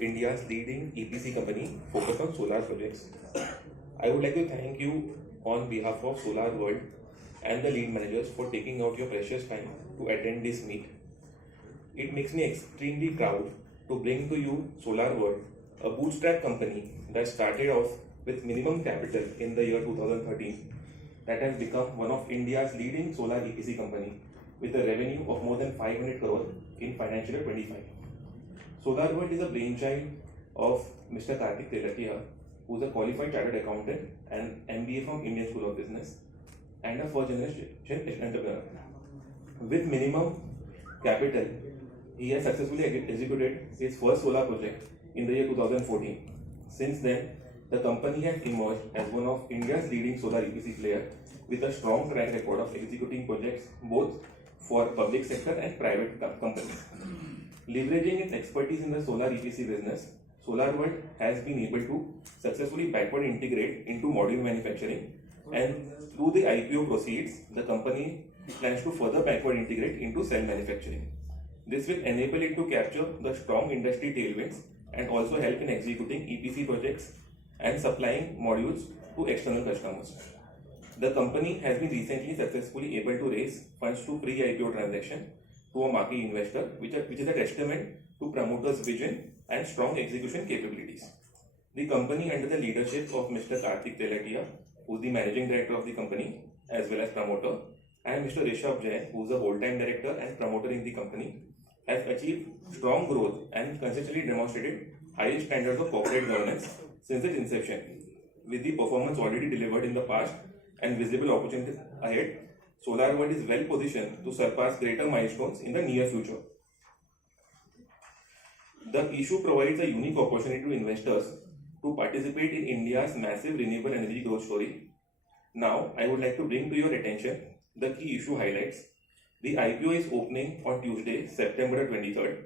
India's leading EPC company focused on solar projects. I would like to thank you on behalf of Solarworld and the lead managers for taking out your precious time to attend this meet. It makes me extremely proud to bring to you Solarworld, a bootstrap company that started off with minimum capital in the year 2013 that has become one of India's leading solar EPC company with a revenue of more than 500 crore in financial year 25. Solarworld is a brainchild of Mr. Karthik Telakia, who is a qualified chartered accountant and MBA from Indian School of Business and a first generation entrepreneur. With minimum capital, he has successfully executed his first solar project in the year 2014. Since then, the company has emerged as one of India's leading solar EPC players with a strong track record of executing projects both for public sector and private companies. Leveraging its expertise in the solar EPC business, Solarworld has been able to successfully backward integrate into module manufacturing, and through the IPO proceeds, the company plans to further backward integrate into cell manufacturing. This will enable it to capture the strong industry tailwinds and also help in executing EPC projects and supplying modules to external customers. The company has been recently successfully able to raise funds to pre-IPO transaction to a marquee investor, which is a testament to promoters' vision and strong execution capabilities. The company, under the leadership of Mr. Karthik Telakia, who is the managing director of the company as well as promoter, and Mr. Rishabh Jain, who is a whole-time director and promoter in the company, has achieved strong growth and consistently demonstrated high standards of corporate governance since its inception. With the performance already delivered in the past and visible opportunities ahead, Solarworld is well positioned to surpass greater milestones in the near future. The issue provides a unique opportunity to investors to participate in India's massive renewable energy growth story. Now, I would like to bring to your attention the key issue highlights. The IPO is opening on Tuesday, September 23rd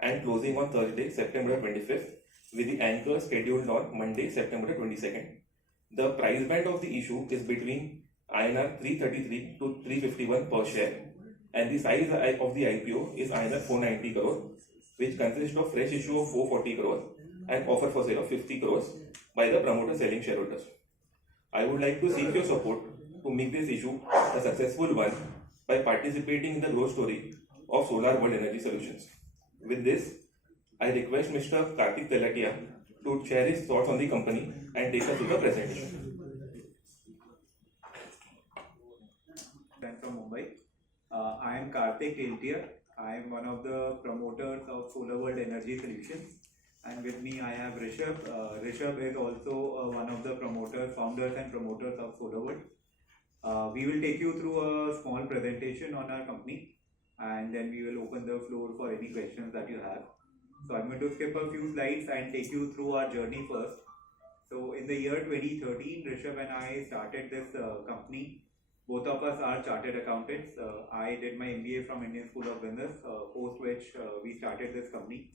and closing on Thursday, September 25th, with the anchor scheduled on Monday, September 22nd. The price band of the issue is between INR 333 to 351 per share, and the size of the IPO is INR 490 crore, which consists of fresh issue of 440 crore and offer for sale of 50 crores by the promoter selling shareholders. I would like to seek your support to make this issue a successful one by participating in the growth story of Solarworld Energy Solutions. With this, I request Mr. Karthik Telakia to share his thoughts on the company and take us through the presentation. From Mumbai. I am Karthik Telakia. I am one of the promoters of Solarworld Energy Solutions, and with me I have Rishabh. Rishabh is also one of the promoters, founders and promoters of Solarworld. We will take you through a small presentation on our company, and then we will open the floor for any questions that you have. So I'm going to skip a few slides and take you through our journey first. So in the year 2013, Rishabh and I started this company. Both of us are chartered accountants. I did my MBA from Indian School of Business, post which we started this company.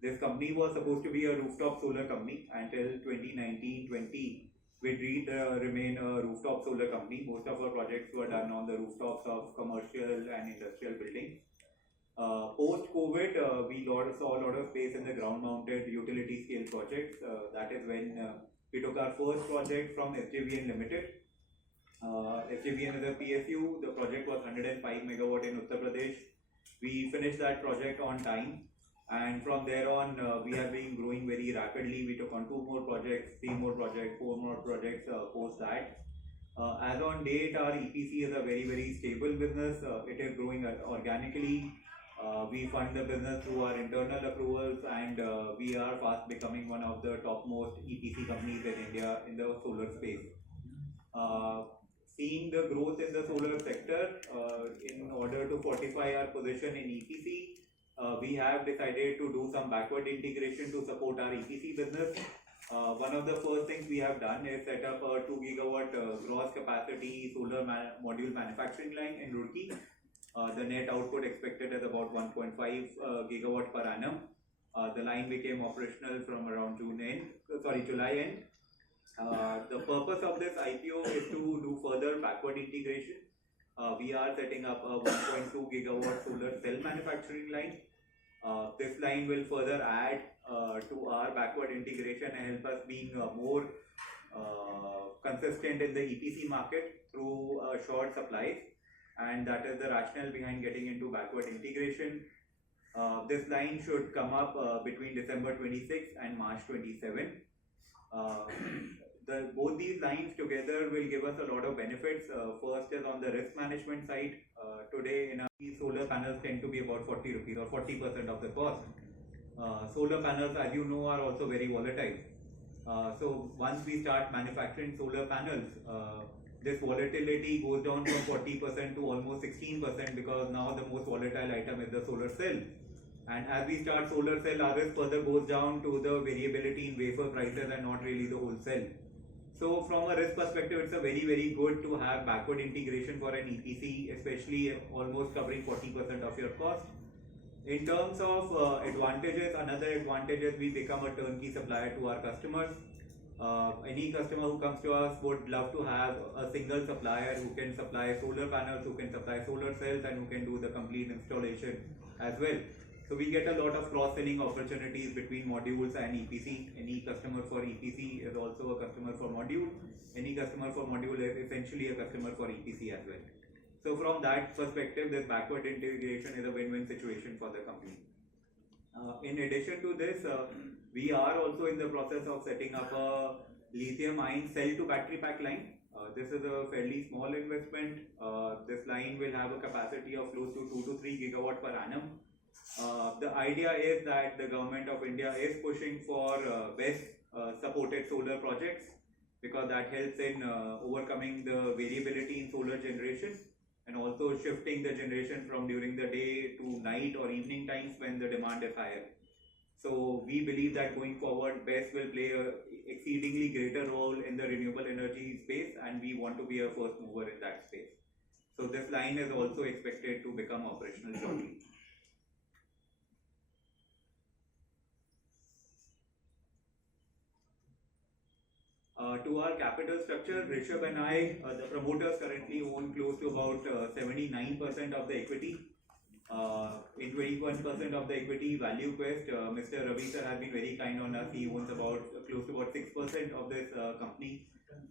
This company was supposed to be a rooftop solar company until 2019-20. We did remain a rooftop solar company. Most of our projects were done on the rooftops of commercial and industrial buildings. Post-COVID, we saw a lot of space in the ground-mounted utility scale projects. That is when we took our first project from SJVN Limited. SJVN is a PSU. The project was 105 megawatt in Uttar Pradesh. We finished that project on time, and from there on, we have been growing very rapidly. We took on 2 more projects, 3 more projects, 4 more projects post that. As on date, our EPC is a very stable business. It is growing organically. We fund the business through our internal accruals, and we are fast becoming one of the topmost EPC companies in India in the solar space. Seeing the growth in the solar sector, in order to fortify our position in EPC, we have decided to do some backward integration to support our EPC business. One of the first things we have done is set up a 2 gigawatt gross capacity solar module manufacturing line in Roorkee. The net output expected is about 1.5 gigawatt per annum. The line became operational from around July end. The purpose of this IPO is to do further backward integration. We are setting up a 1.2 gigawatt solar cell manufacturing line. This line will further add to our backward integration and help us being more consistent in the EPC market through short supplies, and that is the rationale behind getting into backward integration. This line should come up between December 26 and March 27. Both these lines together will give us a lot of benefits. First is on the risk management side. Today, solar panels tend to be about 40 rupees or 40% of the cost. Solar panels, as you know, are also very volatile. So once we start manufacturing solar panels, this volatility goes down from 40% to almost 16%, because now the most volatile item is the solar cell. And as we start solar cell, our risk further goes down to the variability in wafer prices and not really the whole cell. So from a risk perspective, it's a very good to have backward integration for an EPC, especially almost covering 40% of your cost. In terms of advantages, another advantage is we become a turnkey supplier to our customers. Any customer who comes to us would love to have a single supplier who can supply solar panels, who can supply solar cells, and who can do the complete installation as well. So we get a lot of cross-selling opportunities between modules and EPC. Any customer for EPC is also a customer for module. Any customer for module is essentially a customer for EPC as well. So from that perspective, this backward integration is a win-win situation for the company. In addition to this, we are also in the process of setting up a lithium-ion cell-to-battery pack line. This is a fairly small investment. This line will have a capacity of close to 2 to 3 gigawatt per annum. The idea is that the government of India is pushing for best supported solar projects, because that helps in overcoming the variability in solar generation, and also shifting the generation from during the day to night or evening times when the demand is higher. So we believe that going forward, BESS will play a exceedingly greater role in the renewable energy space, and we want to be a first mover in that space. So this line is also expected to become operational shortly. To our capital structure, Rishabh and I, the promoters, currently own close to about 79% of the equity. In 21% of the equity, ValueQuest, Mr. Ravi sir has been very kind on us. He owns about close to about 6% of this company.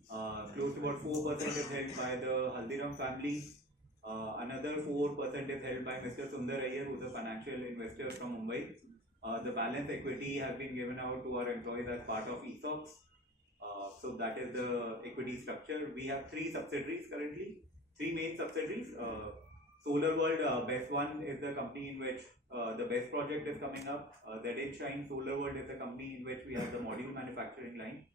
Close to about 4% is held by the Haldiram family. Another 4% is held by Mr. Sundar Iyer, who is a financial investor from Mumbai. The balance equity has been given out to our employees as part of ESOPs. So that is the equity structure. We have 3 subsidiaries currently, 3 main subsidiaries. Solarworld, best one is the company in which the best project is coming up. ZN Shine Solarworld is the company in which we have the module manufacturing line.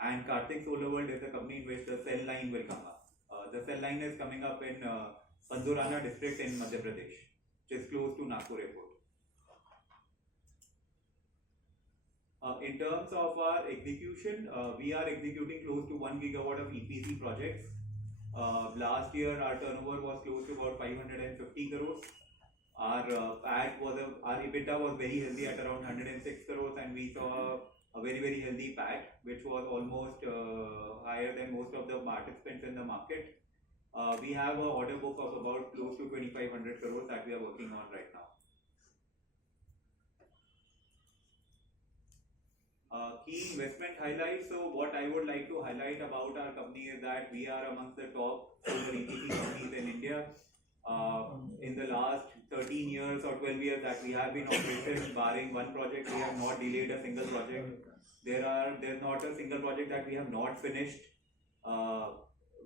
And Karthik Solarworld is the company in which the cell line will come up. The cell line is coming up in Pandurana district in Madhya Pradesh, which is close to Nagpur airport. In terms of our execution, we are executing close to 1 gigawatt of EPC projects. Last year, our turnover was close to about 550 crores. Our our EBITDA was very healthy at around 106 crores, and we saw a very healthy PAT, which was almost higher than most of the participants in the market. We have an order book of about close to 2,500 crores that we are working on right now. Key investment highlights. So what I would like to highlight about our company is that we are amongst the top solar EPC companies in India. In the last 13 years or 12 years that we have been operating, barring one project, we have not delayed a single project. There's not a single project that we have not finished.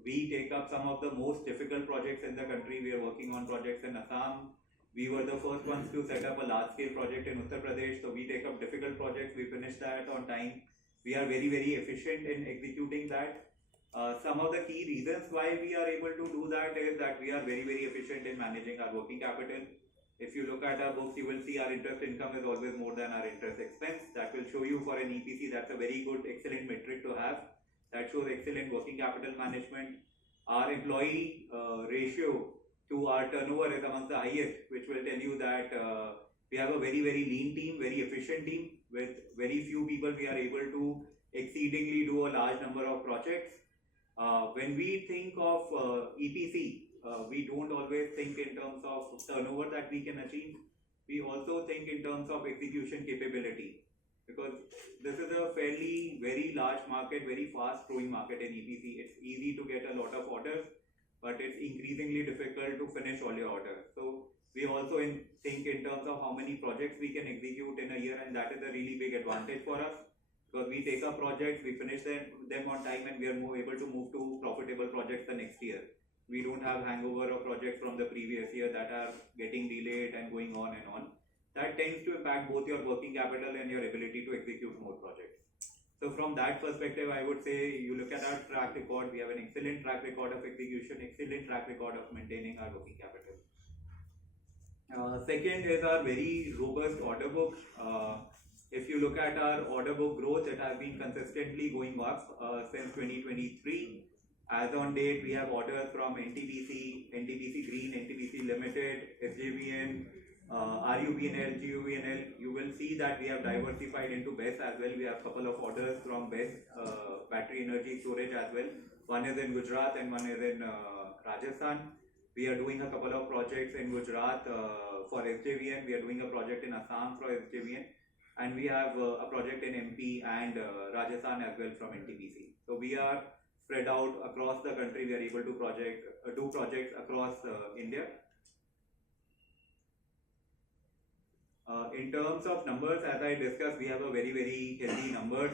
We take up some of the most difficult projects in the country. We are working on projects in Assam. We were the first ones to set up a large-scale project in Uttar Pradesh, so we take up difficult projects. We finish that on time. We are very efficient in executing that. Some of the key reasons why we are able to do that is that we are very efficient in managing our working capital. If you look at our books, you will see our interest income is always more than our interest expense. That will show you for an EPC that's a very good, excellent metric to have. That shows excellent working capital management. Our employee ratio to our turnover is amongst the highest, which will tell you that we have a very lean team, very efficient team. With very few people, we are able to exceedingly do a large number of projects. When we think of EPC, we don't always think in terms of turnover that we can achieve. we also think in terms of execution capability, because this is a fairly very large market, very fast growing market in EPC. It's easy to get a lot of orders, but it's increasingly difficult to finish all your orders. So we also think in terms of how many projects we can execute in a year, and that is a really big advantage for us, because we take up projects, we finish them on time, and we are able to move to profitable projects the next year. We don't have hangover of projects from the previous year that are getting delayed and going on and on. That tends to impact both your working capital and your ability to execute more projects. So from that perspective, I would say you look at our track record, we have an excellent track record of execution, excellent track record of maintaining our working capital. Second is our very robust order book. If you look at our order book growth, it has been consistently going up since 2023. As on date, we have orders from NTPC, NTPC Green, NTPC Limited, SJVN, RUBNL, GUVNL. You will see that we have diversified into BESS as well. We have a couple of orders from BESS, battery energy storage as well. One is in Gujarat and one is in Rajasthan. We are doing a couple of projects in Gujarat for SJVN. We are doing a project in Assam for SJVN. And we have a project in MP and Rajasthan as well from NTPC. So we are spread out across the country. We are able to do projects across India. In terms of numbers, as I discussed, we have a very healthy numbers.